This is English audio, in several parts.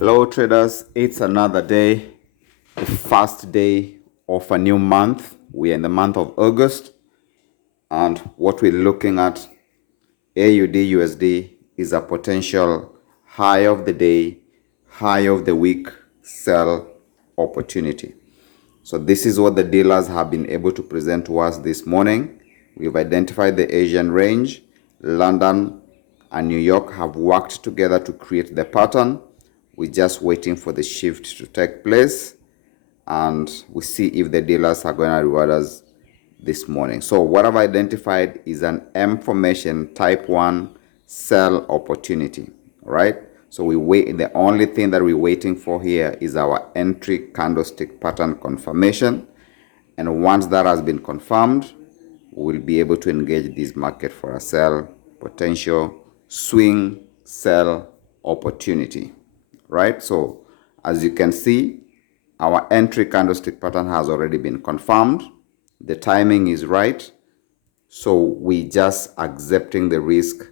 Hello traders, it's another day, the first day of a new month. We are in the month of August, and what we're looking at, AUD USD, is a potential high of the day, high of the week sell opportunity. So this is what the dealers have been able to present to us this morning. We've identified the Asian range. London and New York have worked together to create the pattern. We're just waiting for the shift to take place, and we see if the dealers are going to reward us this morning. So what I've identified is an M formation type 1 sell opportunity, right? So we wait. The only thing that we're waiting for here is our entry candlestick pattern confirmation, and once that has been confirmed, we'll be able to engage this market for a sell potential swing sell opportunity, right? So as you can see, our entry candlestick pattern has already been confirmed. The timing is right. So we just accepting the risk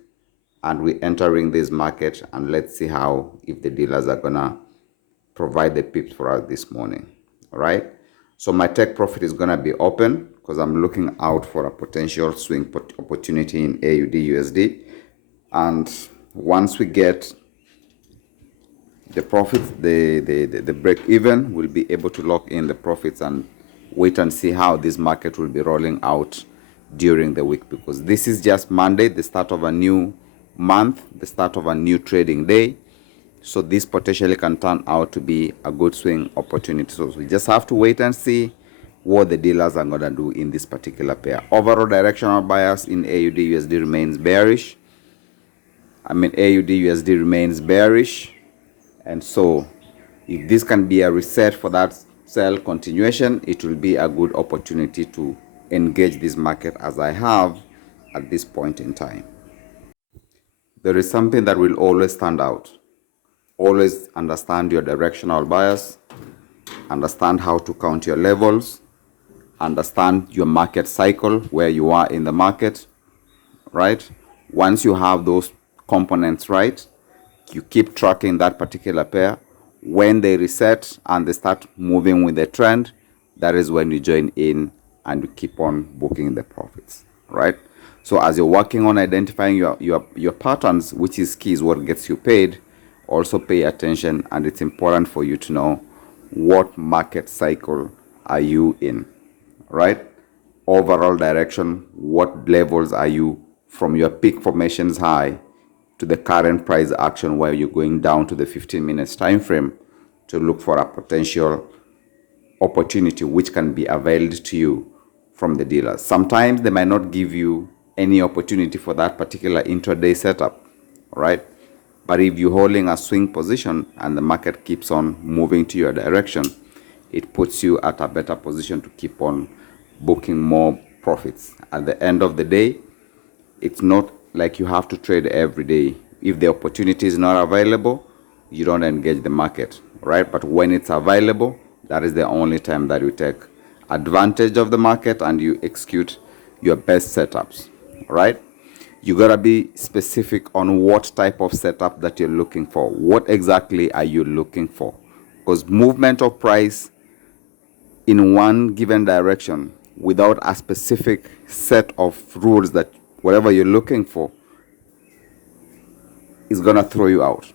and we entering this market, and let's see how, if the dealers are gonna provide the pips for us this morning. All right. So my take profit is gonna be open because I'm looking out for a potential swing opportunity in AUD USD. And once we get the profits, the break even, we'll be able to lock in the profits and wait and see how this market will be rolling out during the week, because this is just Monday, the start of a new month, the start of a new trading day. So this potentially can turn out to be a good swing opportunity. So we just have to wait and see what the dealers are going to do in this particular pair. Overall directional bias in AUD USD remains bearish. AUD USD remains bearish. And so if this can be a reset for that sell continuation, it will be a good opportunity to engage this market as I have at this point in time. There is something that will always stand out. Always understand your directional bias, understand how to count your levels, understand your market cycle, where you are in the market, right? Once you have those components right, you keep tracking that particular pair. When they reset and they start moving with the trend, that is when you join in and you keep on booking the profits, right? So as you're working on identifying your patterns, which is key, is what gets you paid, also pay attention, and it's important for you to know what market cycle are you in, right? Overall direction, what levels are you from your peak formations high to the current price action, where you're going down to the 15 minutes time frame to look for a potential opportunity which can be availed to you from the dealers. Sometimes they might not give you any opportunity for that particular intraday setup, right? But if you're holding a swing position and the market keeps on moving to your direction, it puts you at a better position to keep on booking more profits. At the end of the day, it's not like you have to trade every day. If the opportunity is not available, you don't engage the market, right? But when it's available, that is the only time that you take advantage of the market and you execute your best setups, right? You gotta be specific on what type of setup that you're looking for. What exactly are you looking for? Because movement of price in one given direction without a specific set of rules, that whatever you're looking for is gonna throw you out,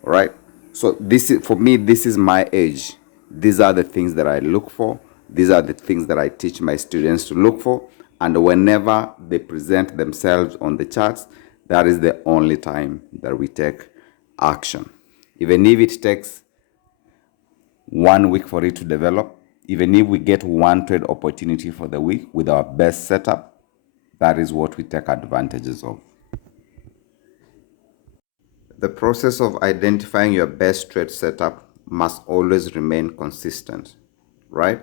right? So this is, for me, this is my edge. These are the things that I look for. These are the things that I teach my students to look for. And whenever they present themselves on the charts, that is the only time that we take action. Even if it takes 1 week for it to develop, even if we get one trade opportunity for the week with our best setup, that is what we take advantages of. The process of identifying your best trade setup must always remain consistent, right?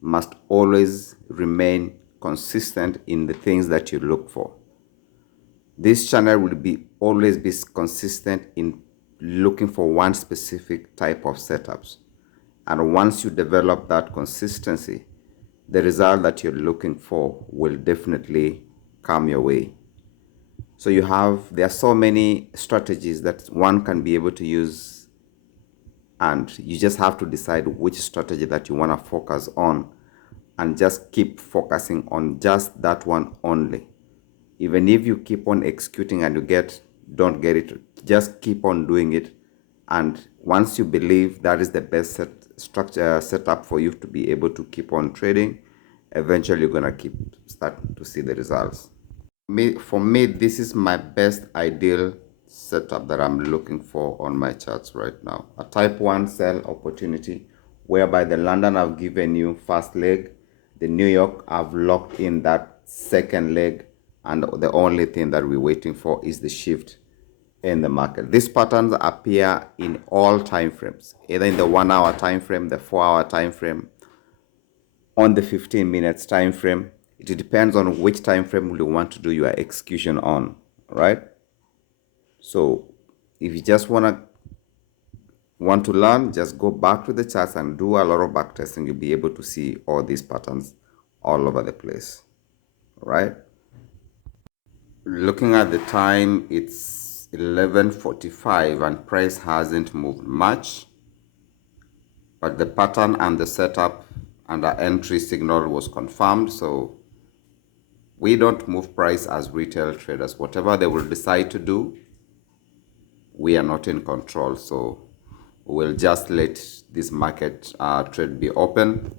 Must always remain consistent in the things that you look for. This channel will always be consistent in looking for one specific type of setups. And once you develop that consistency, the result that you're looking for will definitely come your way. So there are so many strategies that one can be able to use and you just have to decide which strategy that you want to focus on and just keep focusing on just that one only. Even if you keep on executing and you don't get it, just keep on doing it. And once you believe that is the best setup for you to be able to keep on trading, eventually you're gonna start to see the results. For me, this is my best ideal setup that I'm looking for on my charts right now. A type 1 sell opportunity, whereby the London I've given you first leg, the New York I've locked in that second leg, and the only thing that we're waiting for is the shift in the market. These patterns appear in all time frames, either in the 1 hour time frame, the 4 hour time frame, on the 15 minutes time frame. It depends on which time frame you want to do your execution on, right? So if you just want to learn, just go back to the charts and do a lot of back testing. You'll be able to see all these patterns all over the place, right? Looking at the time, it's 11:45 and price hasn't moved much, but the pattern and the setup and our entry signal was confirmed. So we don't move price as retail traders. Whatever they will decide to do, we are not in control. So we'll just let this market trade be open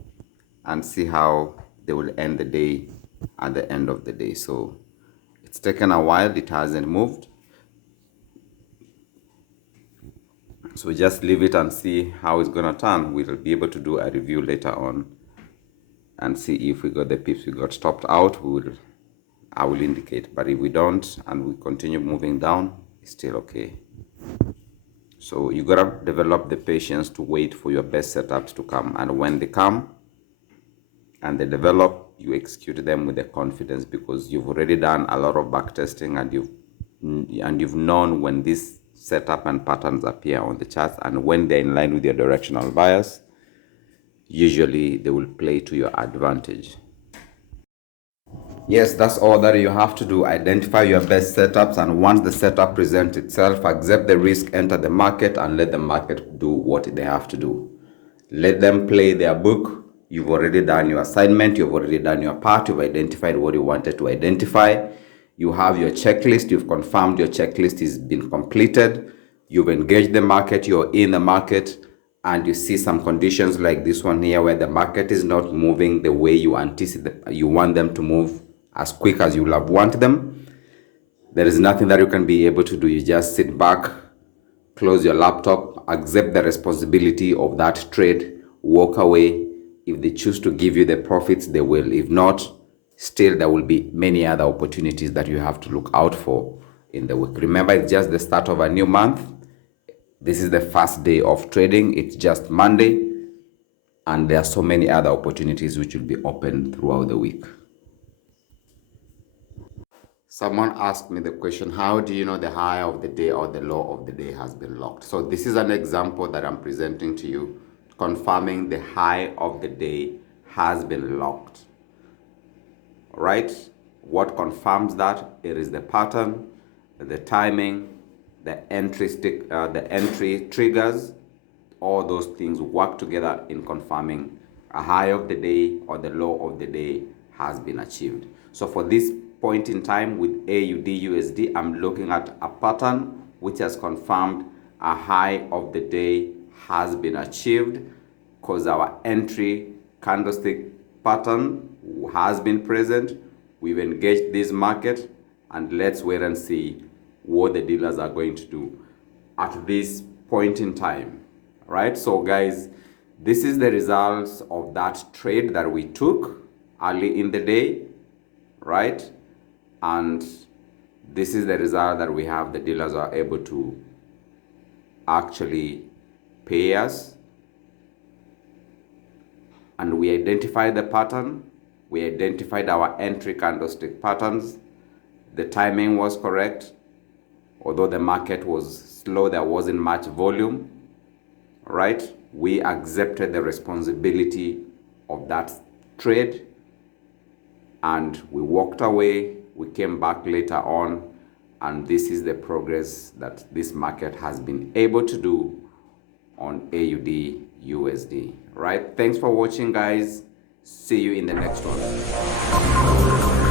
and see how they will end the day at the end of the day. So it's taken a while, it hasn't moved. So just leave it and see how it's gonna turn. We'll be able to do a review later on and see if we got the pips we got stopped out. I will indicate, but if we don't and we continue moving down, it's still okay. So you gotta develop the patience to wait for your best setups to come, and when they come and they develop, you execute them with the confidence because you've already done a lot of back testing and you've known when this setup and patterns appear on the charts, and when they're in line with your directional bias, usually they will play to your advantage. Yes, that's all that you have to do. Identify your best setups, and once the setup presents itself, accept the risk, enter the market, and let the market do what they have to do. Let them play their book. You've already done your assignment, you've already done your part, you've identified what you wanted to identify. You have your checklist, you've confirmed your checklist has been completed. You've engaged the market, you're in the market, and you see some conditions like this one here where the market is not moving the way you anticipate, you want them to move as quick as you would want them. There is nothing that you can be able to do. You just sit back, close your laptop, accept the responsibility of that trade, walk away. If they choose to give you the profits, they will. If not, still there will be many other opportunities that you have to look out for in the week. Remember, it's just the start of a new month. This is the first day of trading. It's just Monday, and there are so many other opportunities which will be open throughout the week. Someone asked me the question, how do you know the high of the day or the low of the day has been locked? So this is an example that I'm presenting to you, confirming the high of the day has been locked. All right? What confirms that? It is the pattern, the timing, the entry triggers. All those things work together in confirming a high of the day or the low of the day has been achieved. So for this point in time with AUD USD, I'm looking at a pattern which has confirmed a high of the day has been achieved because our entry candlestick pattern has been present. We've engaged this market, and let's wait and see what the dealers are going to do at this point in time. Right? So guys, this is the results of that trade that we took early in the day, right? And this is the result that we have. The dealers are able to actually pay us, and we identified the pattern. We identified our entry candlestick patterns. The timing was correct. Although the market was slow, there wasn't much volume, right? We accepted the responsibility of that trade, and we walked away. We came back later on, and this is the progress that this market has been able to do on AUD USD. Right? Thanks for watching, guys. See you in the next one.